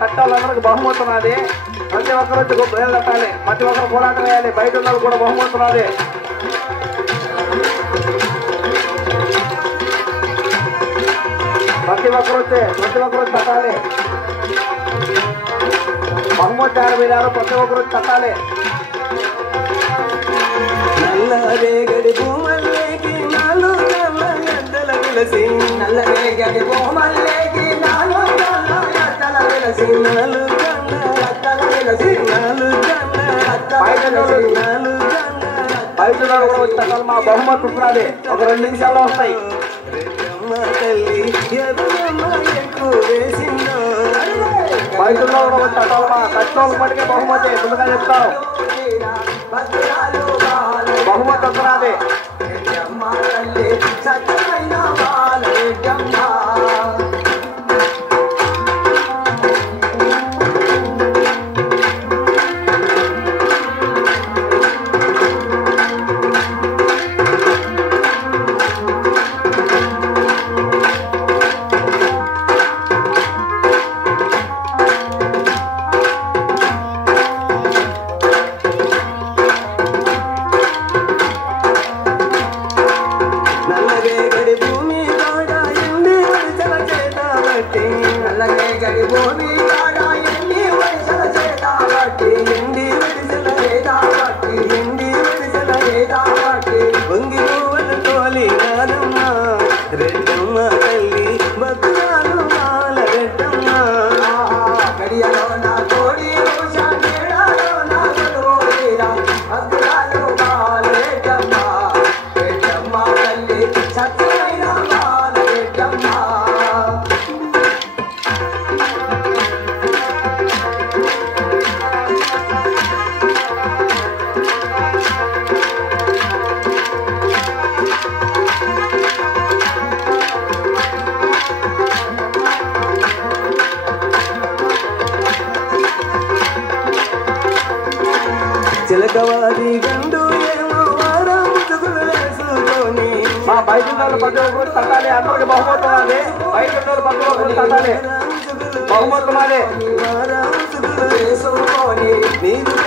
తట్టాలందరికి బహుమతున్నది. ప్రతి ఒక్కరు వచ్చి బయలు తట్టాలి. ప్రతి ఒక్కరు పోరాటం వేయాలి. బయట ఉన్నది కూడా బహుమతున్నది. ప్రతి ఒక్కరు వచ్చి తట్టాలి. బహుమతి ఆడబోయారు. ప్రతి ఒక్కరు వచ్చి తట్టాలి. నల్లరేగడి భూమల్లేకి నాలుగు కళ్ళ ఎద్దల విలసి నల్లరేగడి భూమల్లేకి నాలుగు కళ్ళ ఎద్దల విలసి నాలుగు కళ్ళ ఎద్దల విలసి నాలుగు కళ్ళ బయట కూడా వచ్చి మా బహుమతి ఉన్నది. ఒక 2 నిమిషాల్లో వస్తాయి. తల్లి ఎదురమ్మ ఎక్కువ వేసిందో బయట కూడా వచ్చి తట్టాలమ్మా. తట్టోళ్ళకి మటుకే బహుమతి. ముందుగా చెప్తావు బహుమతి వస్తున్నది. చిలకవాది గండు ఏమో వారం ముసుగులు వేసుకొని మా బయట ఉన్న ప్రతి ఒక్కరు తట్టాలి అందరికి బహుమతి ఉన్నది బయట ఉన్న ప్రతి ఒక్కరు తట్టాలి బహుమతి ఉన్నది వారం ముసుగులు వేసుకొని నీరు